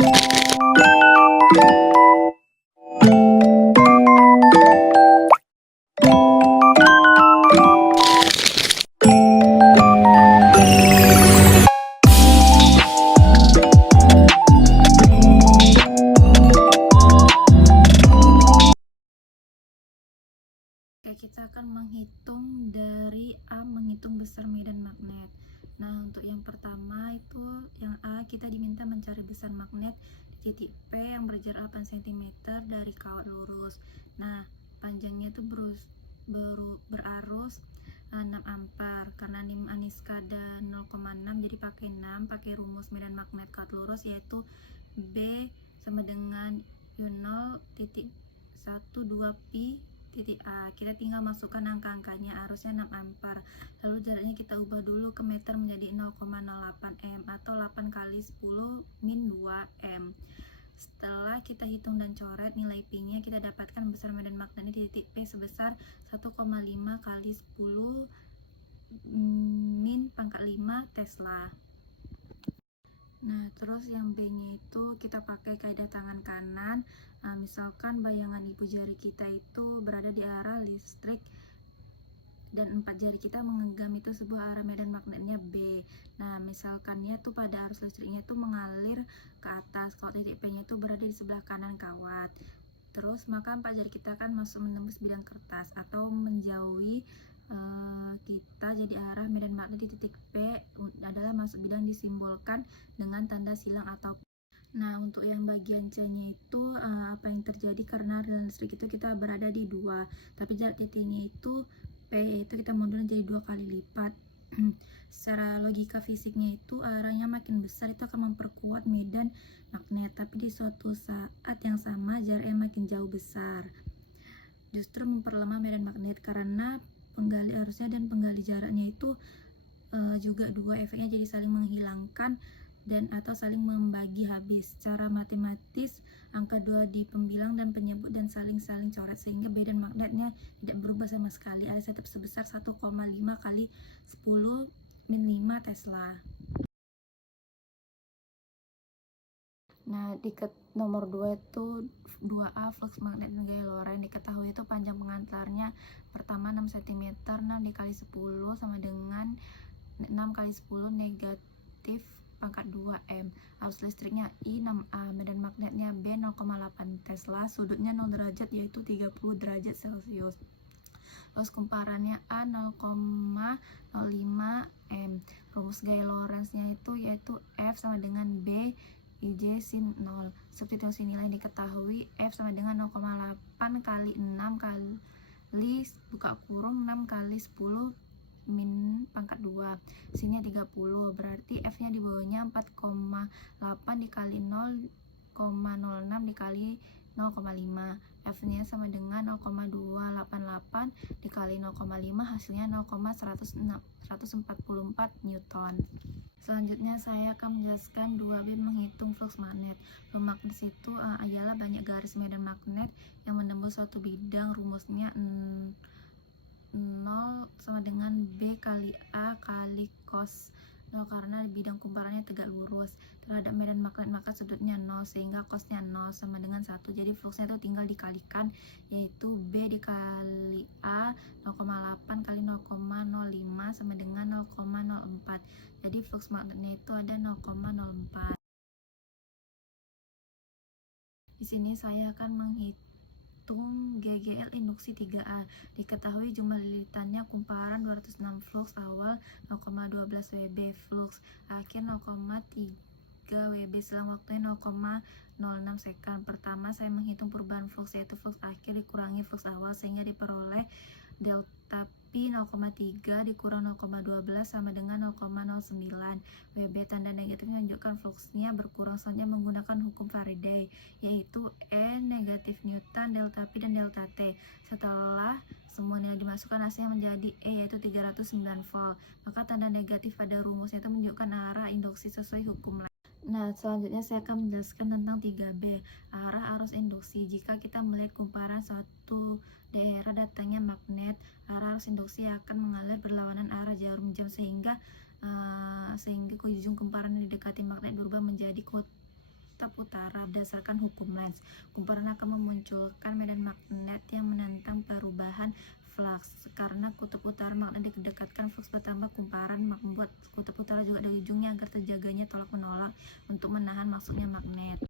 Kita akan menghitung dari A, menghitung besar medan magnet. Nah, untuk yang pertama itu yang A, kita diminta mencari besar magnet di titik P yang berjarak 8 cm dari kawat lurus. Nah, panjangnya itu berarus 6 ampere. Karena nim Aniska ada 0,6, jadi pakai 6, pakai rumus medan magnet kawat lurus, yaitu B sama dengan U0 titik 12 pi titik A. Kita tinggal masukkan angka-angkanya, arusnya 6 ampere, lalu jaraknya kita ubah dulu ke meter menjadi 0,08 m atau 8 kali 10 min 2 m. Setelah kita hitung dan coret nilai pi nya, kita dapatkan besar medan magnetnya di titik P sebesar 1,5 kali 10 min pangkat 5 Tesla. Nah, terus yang B nya itu kita pakai kaidah tangan kanan. Nah, misalkan bayangan ibu jari kita itu berada di arah listrik dan 4 jari kita menggenggam itu sebuah arah medan magnetnya B. Nah, misalkannya tuh pada arus listriknya itu mengalir ke atas, kalau titik P nya itu berada di sebelah kanan kawat. Terus maka 4 jari kita akan masuk menembus bidang kertas atau menjauhi kita, jadi arah medan magnet di titik P adalah masuk bidang disimbolkan dengan tanda silang atau. Nah, untuk yang bagian C nya itu apa yang terjadi karena aliran listrik itu kita berada di 2, tapi jarak titiknya itu P, itu kita mundurin jadi 2 kali lipat. Secara logika fisiknya itu arahnya makin besar itu akan memperkuat medan magnet, tapi di suatu saat yang sama jaraknya makin jauh besar justru memperlemah medan magnet, karena penggali arusnya dan penggali jaraknya itu juga dua, efeknya jadi saling menghilangkan dan atau saling membagi habis. Secara matematis angka 2 di pembilang dan penyebut dan saling coret, sehingga medan magnetnya tidak berubah sama sekali, alias tetap sebesar 1,5 kali 10 min 5 Tesla. Nah, di nomor 2 itu 2A, flux magnet dan gaya Lorentz. Diketahui itu panjang pengantarnya pertama 6 cm, 6 dikali 10 sama dengan 6 kali 10 negatif pangkat 2 m. Arus listriknya I 6A, medan magnetnya B 0,8 Tesla, sudutnya 0 derajat yaitu 30 derajat Celcius. Terus kumparannya A 0,05 m. Rumus gaya Lorentz-nya itu yaitu F sama dengan B IJ sin 0. Substitusi nilai diketahui F sama dengan 0,8 kali 6 kali buka kurung 6 kali 10 min pangkat 2, sinnya 30, berarti F nya di bawahnya 4,8 dikali 0,06 dikali 0,5. F nya sama dengan 0,288 dikali 0,5, hasilnya 0,144 Newton. Selanjutnya saya akan menjelaskan 2B, menghitung flux magnet. Flux magnet itu adalah banyak garis medan magnet yang menembus suatu bidang. Rumusnya 0 sama dengan B kali A kali cos 0, karena bidang kumparannya tegak lurus terhadap medan magnet, maka sudutnya 0 sehingga cosnya 0 sama dengan 1. Jadi fluxnya itu tinggal dikalikan, yaitu B dikali A 0,8 kali 0,05 sama dengan 0,04. Jadi flux magnetnya itu ada 0,04. Di sini saya akan menghitung GGL induksi 3A. Diketahui jumlah lilitannya kumparan 206 flux awal 0,12 Wb, flux akhir 0,3 Wb, selang waktunya 0,06 second. Pertama saya menghitung perubahan flux, yaitu flux akhir dikurangi flux awal, sehingga diperoleh delta pi 0,3 dikurang 0,12 sama dengan 0,09 Wb. Tanda negatif menunjukkan fluxnya berkurang. Selanjutnya menggunakan hukum Faraday, yaitu E negatif Newton, delta pi dan delta T. Setelah semua nilai dimasukkan, hasilnya menjadi E, yaitu 309 volt. Maka tanda negatif pada rumusnya itu menunjukkan arah induksi sesuai hukum. Nah, selanjutnya saya akan menjelaskan tentang 3B, arah arus induksi. Jika kita melihat kumparan suatu daerah datangnya magnet, arah arus induksi akan mengalir berlawanan arah jarum jam, sehingga ujung kumparan yang didekati magnet berubah menjadi kutub utara berdasarkan hukum Lenz. Kumparan akan memunculkan medan magnet yang menentang perubahan flux. Karena kutub utara magnet didekatkan, flux bertambah. Kumparan membuat kutub utara juga di ujungnya agar terjaganya tolak-menolak untuk menahan masuknya magnet.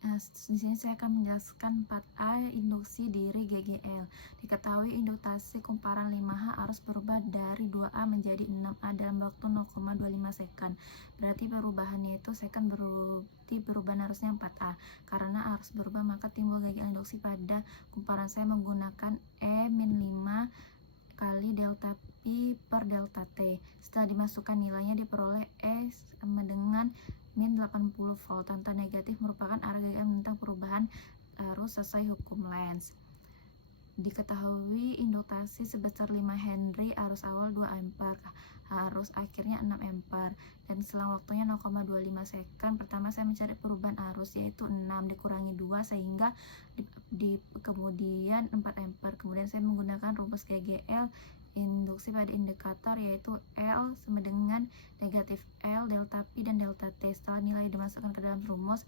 Nah, di sini saya akan menjelaskan 4A induksi diri GGL. Diketahui induktasi kumparan 5H harus berubah dari 2A menjadi 6A dalam waktu 0,25 second. Berarti perubahannya itu second, berarti perubahan harusnya 4A. Karena harus berubah maka timbul GGL induksi pada kumparan saya menggunakan E-5 kali delta P per delta T. Setelah dimasukkan nilainya diperoleh E sama dengan min 80 volt. Tanda negatif merupakan arah GGL tentang perubahan arus sesuai hukum Lenz. Diketahui induktasi sebesar 5 Henry, arus awal 2 ampere, arus akhirnya 6 ampere, dan selang waktunya 0,25 second. Pertama saya mencari perubahan arus, yaitu 6 dikurangi 2 sehingga kemudian 4 ampere. Kemudian saya menggunakan rumus GGL induksi pada indikator, yaitu L sama dengan negatif L delta P dan delta T. Setelah nilai dimasukkan ke dalam rumus,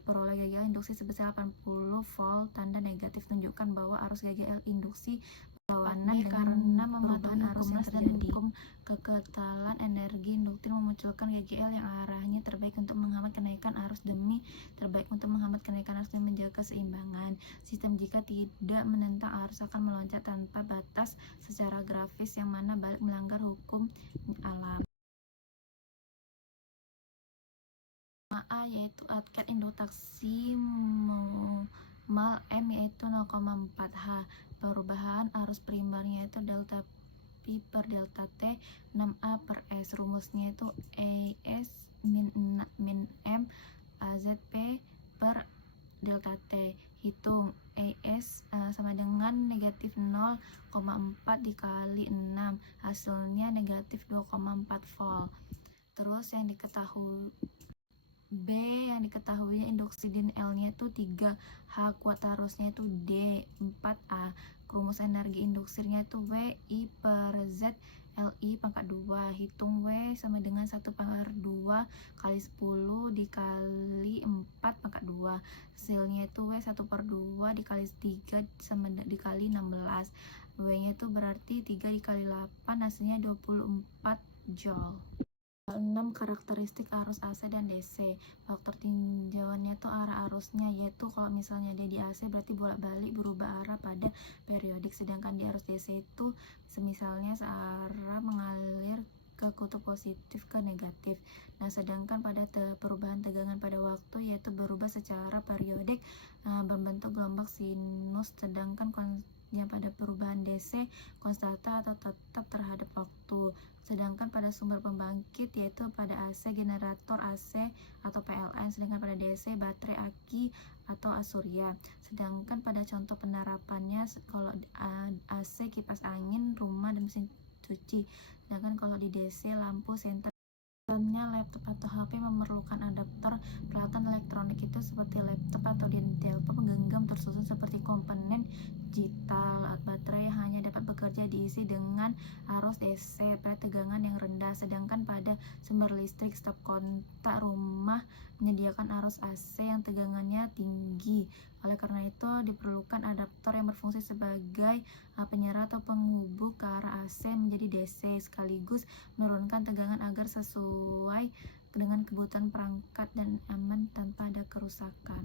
peroleh GGL induksi sebesar 80 volt. Tanda negatif tunjukkan bahwa arus GGL induksi berlawanan karena mematuhi arus yang terjadi. Hukum keketalan energi induktif memunculkan GGL yang arahnya terbaik untuk menghambat kenaikan arus demi terbaik untuk menghambat kenaikan arus dan menjaga keseimbangan sistem. Jika tidak menentang arus akan meloncat tanpa batas secara grafis, yang mana balik melanggar hukum alam. A yaitu ket induksi mal M yaitu 0,4H. Perubahan arus primernya itu delta P per delta T 6A per S. Rumusnya itu ES min M AZP per delta T. Hitung ES sama dengan negatif 0,4 dikali 6, hasilnya negatif 2,4 volt. Terus yang diketahui B, yang diketahuinya induksi din L-nya itu 3H, kuat arusnya itu D, 4A. Rumus energi induksinya itu W I per Z LI pangkat 2. Hitung W sama dengan 1 pangkat 2 kali 10 dikali 4 pangkat 2. Hasilnya itu W 1 per 2 dikali 3 sama dikali 16. W nya itu berarti 3 dikali 8, hasilnya 24 joule. 6. Karakteristik arus AC dan DC. Faktor tinjauannya itu arah arusnya, yaitu kalau misalnya dia di AC berarti bolak-balik berubah arah pada periodik, sedangkan di arus DC itu semisalnya searah mengalir ke kutub positif ke negatif. Nah, sedangkan pada perubahan tegangan pada waktu yaitu berubah secara periodik berbentuk gelombang sinus, sedangkan yang pada perubahan DC konstanta atau tetap terhadap waktu. Sedangkan pada sumber pembangkit yaitu pada AC generator AC atau PLN, sedangkan pada DC baterai aki atau asurya. Sedangkan pada contoh penerapannya kalau AC kipas angin, rumah dan mesin cuci. Sedangkan kalau di DC lampu senter. Laptop atau HP memerlukan adaptor peralatan elektronik itu seperti laptop atau telepon menggenggam tersusun seperti komponen digital. Baterai yang hanya dapat bekerja diisi dengan arus DC pada tegangan yang rendah, sedangkan pada sumber listrik stop kontak rumah menyediakan arus AC yang tegangannya tinggi. Oleh karena itu diperlukan adaptor yang berfungsi sebagai penyerap atau penghubung ke arah AC menjadi DC, sekaligus menurunkan tegangan agar sesuai dengan kebutuhan perangkat dan aman tanpa ada kerusakan.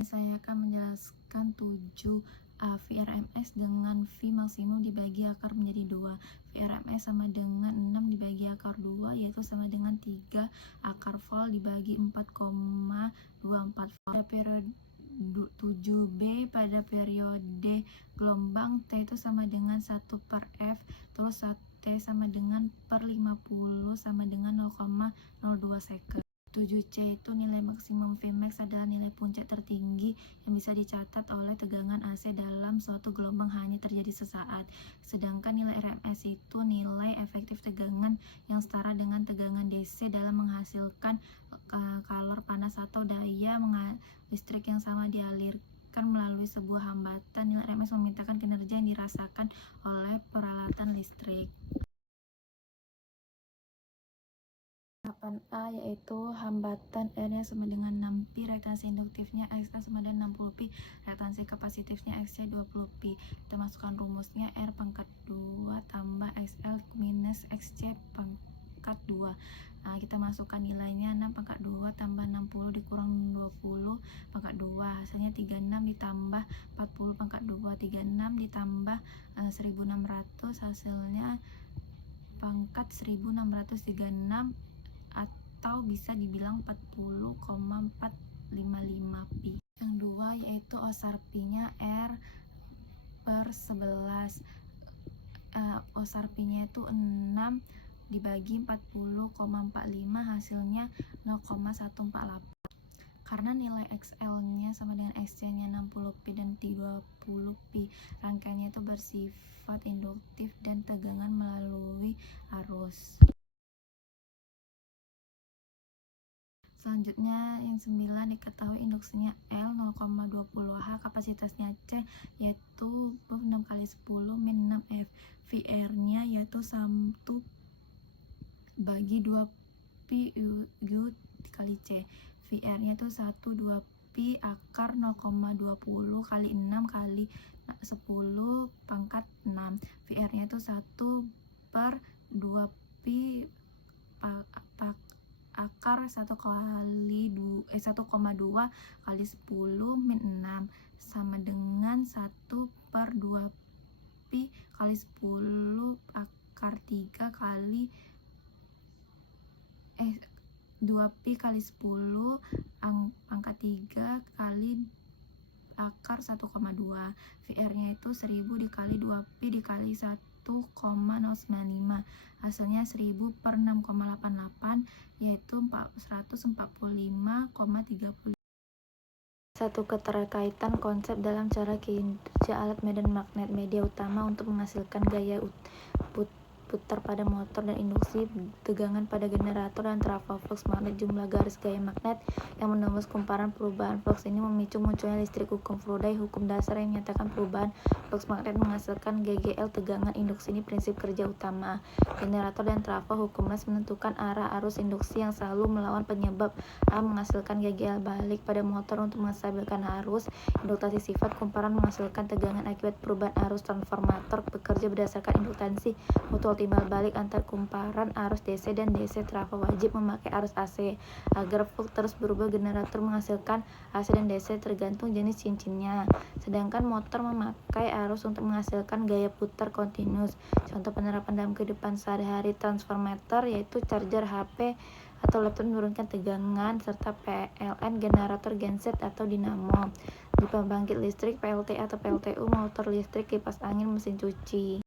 Saya akan menjelaskan 7A. VRMS dengan V maksimum dibagi akar menjadi 2. VRMS sama dengan 6 dibagi akar 2, yaitu sama dengan 3 akar volt dibagi 4,24 volt. Pada periode 7B pada periode gelombang T itu sama dengan 1 per F, terus T sama dengan per 50 sama dengan 0,02 second. 7C itu nilai maksimum Vmax adalah nilai puncak tertinggi yang bisa dicatat oleh tegangan AC dalam suatu gelombang hanya terjadi sesaat. Sedangkan nilai RMS itu nilai efektif tegangan yang setara dengan tegangan DC dalam menghasilkan kalor panas atau daya listrik yang sama dialirkan melalui sebuah hambatan. Nilai RMS memintakan kinerja yang dirasakan oleh peralatan listrik. A yaitu hambatan R-nya sama dengan 6pi, reaktansi induktifnya XL sama dengan 60pi, reaktansi kapasitifnya XC 20pi. Kita masukkan rumusnya R pangkat 2 tambah XL minus XC pangkat 2. Nah, kita masukkan nilainya 6 pangkat 2 tambah 60 dikurang 20 pangkat 2, hasilnya 36 ditambah 40 pangkat 2, 36 ditambah 1600, hasilnya pangkat 1636, atau bisa dibilang 40,455 pi. Yang dua yaitu osar pi-nya R per 11. Osar pi-nya itu 6 dibagi 40,45, hasilnya 0,148. Karena nilai XL-nya sama dengan XC-nya 60pi dan 30pi, rangkaiannya itu bersifat induktif dan tegangan melalui arus. Selanjutnya yang 9 diketahui induksinya L 0,20H, kapasitasnya C yaitu 6 kali 10 min 6F, VR-nya yaitu 1 bagi 2pi U dikali C. VR-nya itu 1 2pi akar 0,20 kali 6 kali 10 pangkat 6. VR-nya itu 1 per 2pi akar 1,2 kali 10 min 6 sama dengan 1 per 2pi kali 10 akar 3 kali 2pi kali 10 pangkat 3 kali akar 1,2. VR-nya itu 1000 dikali 2pi dikali 1,095, hasilnya 1000 per 6,88 yaitu 145,30. Satu keterkaitan konsep dalam cara kerja alat medan magnet. Media utama untuk menghasilkan gaya putar pada motor dan induksi tegangan pada generator dan trafo. Flux magnet, jumlah garis gaya magnet yang menembus kumparan. Perubahan flux ini memicu munculnya listrik. Hukum Faraday, hukum dasar yang menyatakan perubahan flux magnet menghasilkan GGL tegangan induksi. Ini prinsip kerja utama generator dan trafo. Hukum Lens menentukan arah arus induksi yang selalu melawan penyebab A menghasilkan GGL balik pada motor untuk menstabilkan arus. Induktasi sifat kumparan menghasilkan tegangan akibat perubahan arus. Transformator bekerja berdasarkan induktansi mutual timbal balik antar kumparan arus DC dan DC. Trafo wajib memakai arus AC agar flux terus berubah. Generator menghasilkan AC dan DC tergantung jenis cincinnya, sedangkan motor memakai arus untuk menghasilkan gaya putar kontinus. Contoh penerapan dalam kehidupan sehari-hari transformator yaitu charger HP atau laptop menurunkan tegangan, serta PLN generator genset atau dinamo. Di pembangkit listrik PLTA atau PLTU, motor listrik, kipas angin, mesin cuci.